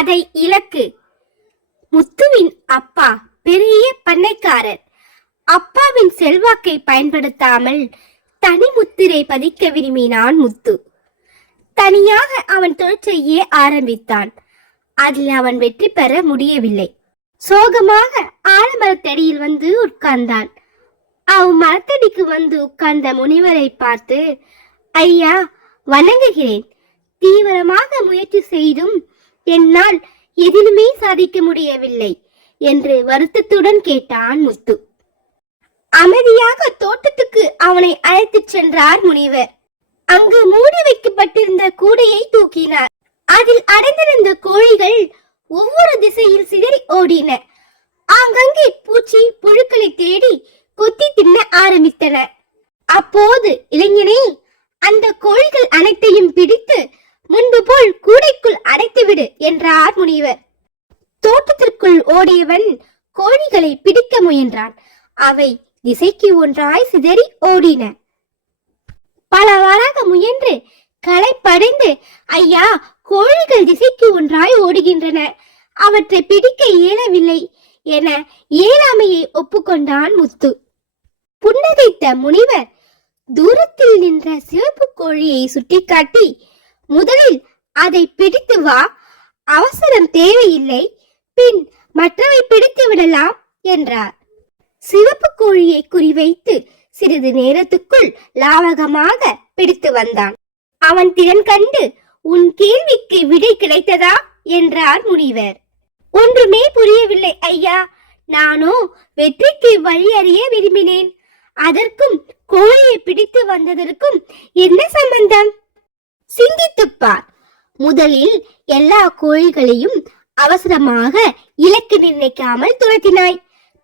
அதை இலக்கு. முத்துவின் அப்பா பெரிய பண்ணைக்காரர். அப்பாவின் செல்வாக்கை பயன்படுத்தாமல் தனி முத்திரை பதிக்க விரும்பினான் முத்து. தனியாக அவன் தொழில் ஆரம்பித்தான். அதில் அவன் வெற்றி பெற முடியவில்லை. சோகமாக ஆலமரத்தடியில் வந்து உட்கார்ந்தான். அவன் மரத்தடிக்கு வந்து உட்கார்ந்த முனிவரை பார்த்து ஐயா வணங்குகிறேன். தீவிரமாக முயற்சி செய்தும் என்னால் எதிலுமே சாதிக்க முடியவில்லை என்று வருத்தத்துடன் கேட்டான் முத்து. அமைதியாக தோட்டத்துக்கு அவனை அழைத்துச் சென்றார் முனிவர். அங்கு மூடி வைக்கப்பட்டிருந்த கூடையை தூக்கினார். அதில் அடைந்திருந்த கோழிகள் ஒவ்வொரு திசையில் சிதறி ஓடின. ஆங்கங்கே பூச்சி புழுக்களை தேடி கொத்தி தின்ன ஆரம்பித்தன. அப்போது இளைஞனே அந்த கோழிகள் அனைத்தையும் பிடித்து என்றார் முனிவர். தோட்டத்திற்குள் ஓடியவன் கோழிகளை பிடிக்க முயன்றான். அவை திசைக்கு ஒன்றாய் சிதறி ஓடின. பலவாறாக முயன்று களைப்படைந்து ஐயா கோழிகள் திசைக்கு ஒன்றாய் ஓடுகின்றன. அவற்றை பிடிக்க இயலவில்லை என இயலாமையை ஒப்புக்கொண்டான் முத்து. புன்னகைத்த முனிவர் தூரத்தில் நின்ற சிவப்பு கோழியை சுட்டிக்காட்டி முதலில் அதை பிடித்து வா அவசரம் தேவையில்லை. பின் மற்றவை பிடித்து விடலாம் என்றார். சிவப்பு கோழியை குறிவைத்து சிறிது நேரத்துக்குள் லாவகமாக பிடித்து வந்தான். அவன் திறன் கண்டு உன் கேள்விக்கு விடை கிடைத்ததா? என்றார் முனிவர். ஒன்றுமே புரியவில்லை ஐயா. நானோ வெற்றிக்கு வழி அறிய விரும்பினேன். அதற்கும் கோழியை பிடித்து வந்ததற்கும் என்ன சம்பந்தம்? சிந்தித்துப்பார் முதலில் எல்லா கோழிகளையும் அவசரமாக இலக்கு நிர்ணயிக்காமல் துரத்தினாய்.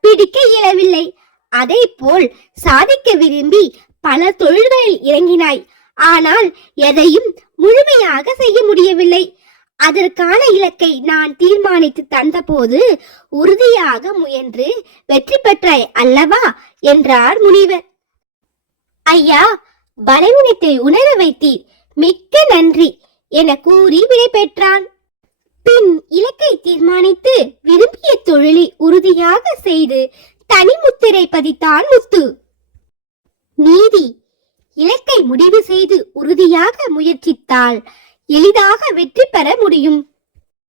பிடிக்க இயலவில்லை. அதே போல் சாதிக்க விரும்பி பல தொழில்களில் இறங்கினாய். ஆனால் எதையும் முழுமையாக செய்ய முடியவில்லை. அதற்கான இலக்கை நான் தீர்மானித்து தந்தபோது உறுதியாக முயன்று வெற்றி பெற்றாய் அல்லவா? என்றார் முனிவர். ஐயா பலவீனத்தை உணர வைத்தீர். மிக்க நன்றி. என கூறி விடை பெற்றான் பின் இலக்கை தீர்மானித்து விரும்பிய தொழிலை உறுதியாக செய்து தனி முத்திரை பதித்தான் முத்து. நீதி இலக்கை முடிவு செய்து உறுதியாக முயற்சித்தால் எளிதாக வெற்றி பெற முடியும்.